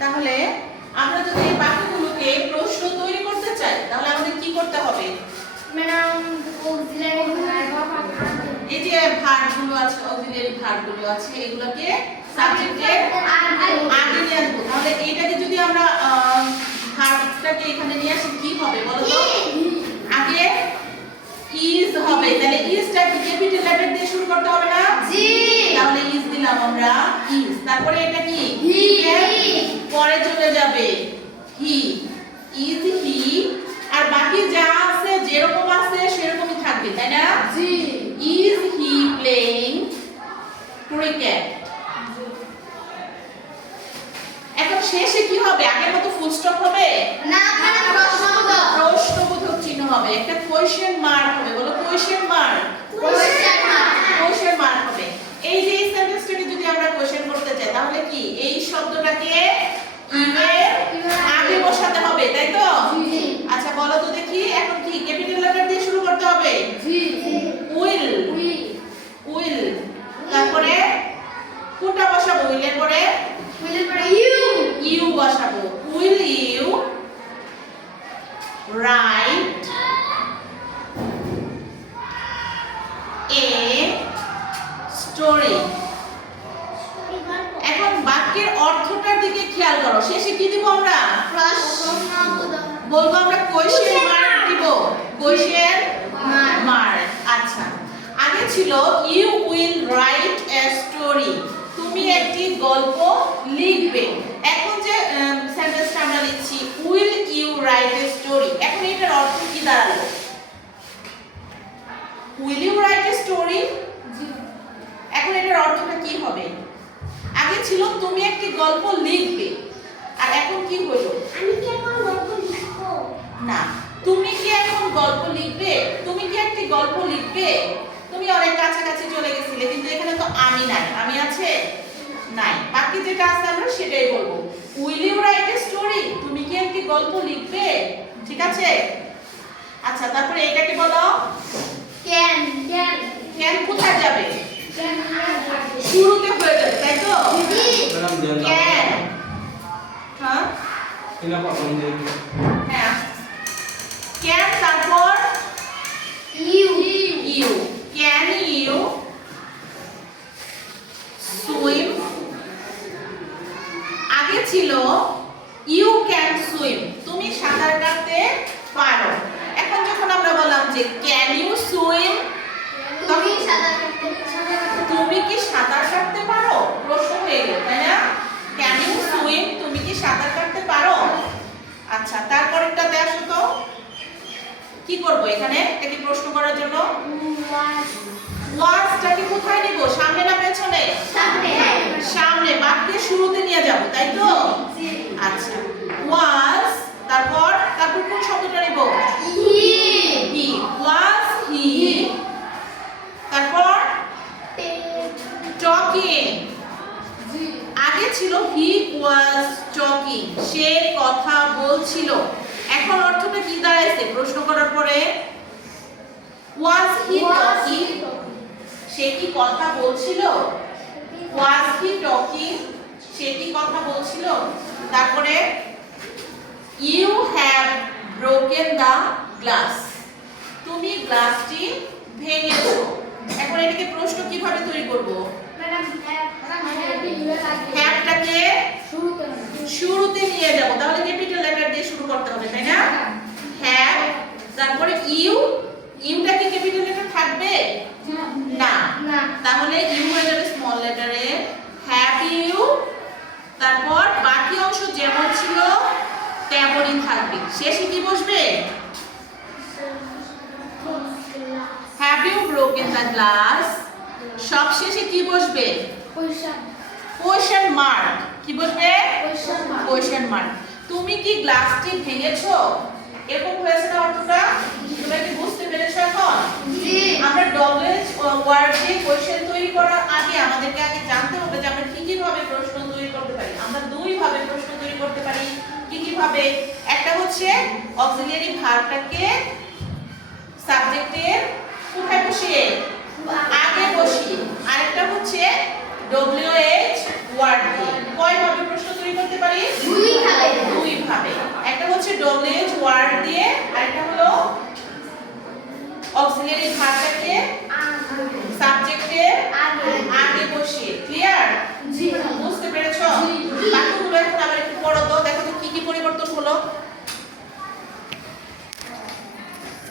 তাহলে আমরা যদি এই বাক্যগুলোকে প্রশ্ন তৈরি করতে চাই তাহলে আমাদের কি করতে হবে? ম্যাডাম অক্সিলারি ভার্ব এই যে ভার্বগুলো আছে, অক্সিলারি ভার্বগুলো আছে, এগুলোকে সাবজেক্টের আগে নিয়ে আসবো। তাহলে এইটাকে যদি আমরা ভার্বটাকে এখানে নিয়ে আসি কি হবে বলো তো? আগে ইজ হবে। তাহলে ইজটা কি ক্যাপিটাল লেটার দিয়ে শুরু করতে হবে না? জি। তাহলে ইজ দিলাম আমরা ইজ। তারপরে এটা কি? হি। পরে চলে যাবে হি। Is he. আর বাকি যা আছে যেরকম আছে সেরকমই থাকবে, তাই না? জি। Is he playing cricket. এখন শেষে কি হবে? আগের মতো ফুল স্টপ হবে না, মানে প্রশ্নবোধক প্রশ্নবোধক চিহ্ন হবে, একটা কোয়েশ্চেন মার্ক হবে। বলো question mark. Question mark question mark হবে। এই যে এই সেন্টেন্সটাকে যদি আমরা কোয়েশ্চেন করতে চাই তাহলে কি এই শব্দটাকে ইভের আগে বসাতে হবে, তাই তো? জি। আচ্ছা বলো তো দেখি, এখন কি ক্যাপিটাল লেটার দিয়ে শুরু করতে হবে? জি। উইল। উইল। তারপরে কোনটা বসাবো? উইলের পরে উইলের পরে ইউ। ইউ বসাবো। Will you write a story. এখন বাক্যের অর্থটার দিকে খেয়াল করো। শেষে কি দিব আমরা? প্রশ্নবোধক বলবো আমরা কোয়েশ্চেন মার্ক দিব। Question mark. মার্ক। আচ্ছা, আগে ছিল you will write a story, তুমি একটি গল্প লিখবে। এখন যে সেন্টেন্সটা আমরা লিখছি will you write a story, এখন এটার অর্থ কি দাঁড়ালো? Will you write a story, এখন এটার অর্থটা কি হবে? আগে ছিল তুমি একটি গল্প লিখবে, আর এখন কি হলো? আমি কি এখন গল্প লিখব? না, তুমি কি এখন গল্প লিখবে? তুমি কি একটি গল্প লিখবে? তুমি অনেক কাছাকাছি চলে গেছিলে, কিন্তু এখানে তো আমি নাই। আমি আছে? নাই। বাকি যেটা আছে আমরা সেটাই বলবো। Will you write a story, তুমি কি একটি গল্প লিখবে? ঠিক আছে? আচ্ছা, তারপরে এটাকে বলো ক্যান ক্যান কোথায় যাবে? ক্যান শুরুতে হয়ে যাবে, তাই তো? Madam can. হ্যাঁ এনা পাবন দিয়ে হ্যাঁ, ক্যান তারপর you you. Can you swim? আগে ছিল ইউ ক্যান সুইম, তুমি সাঁতার কাটতে পারো। এখন যখন আমরা বললাম যে ক্যান ইউ সুইম, তুমি সাদা কাটতে তুমি কি সাঁতার কাটতে পারো? প্রশ্ন হয়ে গেল, তাই না? ক্যান ইউ সুইম, তুমি কি সাঁতার কাটতে পারো? আচ্ছা, তারপরেরটাতে আসো তো। কি করব এখানে? এটা কি প্রশ্ন করার জন্য? ওয়াজটাকে কোথায় নিব? সামনে না পেছনে? সামনে সামনে। বাক্যের শুরুতে নিয়ে যাব, তাই তো? জি। আচ্ছা, ওয়াজ। তারপর কোন শব্দটা নিব? হি হি। ওয়াজ হি। তারপর টকিং। জি। আগে ছিল হি ওয়াজ টকিং, সে কথা বলছিল। এখন অর্থটা কি দাঁড়াইছে প্রশ্ন করার পরে? ওয়াজ হি টকিং, সে কি কথা বলছিল? ওয়াজ হি টকিং, সে কি কথা বলছিল? তারপরে you have broken the glass, তুমি গ্লাসটি ভেঙেছো। এখন এটাকে প্রশ্ন কিভাবে তৈরি করব? ম্যাডাম হ্যাভটাকে শুরুতে শুরুতে নিয়ে যাব, তাহলে ক্যাপিটাল লেটার দিয়ে শুরু করতে হবে, তাই না? হ্যাভ। তারপরে ইউ, ইউটা কি ক্যাপিটাল লেটার থাকবে? না। না তাহলে ইউ হয়ে যাবে স্মল লেটারে। Have you. তারপর বাকি অংশ যেমন ছিল তেমনই থাকবে। শেষে কি বসবে? Have you broken the glass. সব শেষে কি বসবে? Question mark. কি বসবে? Question mark. তুমি কি গ্লাসটি ভেঙেছো? এরকম হয়েছে না অর্থটা? তোমরা কি বুঝতে পেরেছো এখন? জি। আমরা ডবলস ওয়ার্ড দিয়ে কোশ্চেন তৈরি করার আগে আমাদেরকে আগে জানতে হবে যে আমরা কি কি ভাবে প্রশ্ন তৈরি করতে পারি। আমরা দুই ভাবে প্রশ্ন তৈরি করতে পারি। কি কি ভাবে? একটা হচ্ছে অক্সিলিয়ারি ভার্বটাকে সাবজেক্টের কোথায় বসিয়ে? আগে বসিয়ে। আরেকটা হচ্ছে WH ওয়ার্ড দিয়ে কয় ভাবে প্রশ্ন তৈরি করতে পারি দুই ভাবে। দুই ভাবে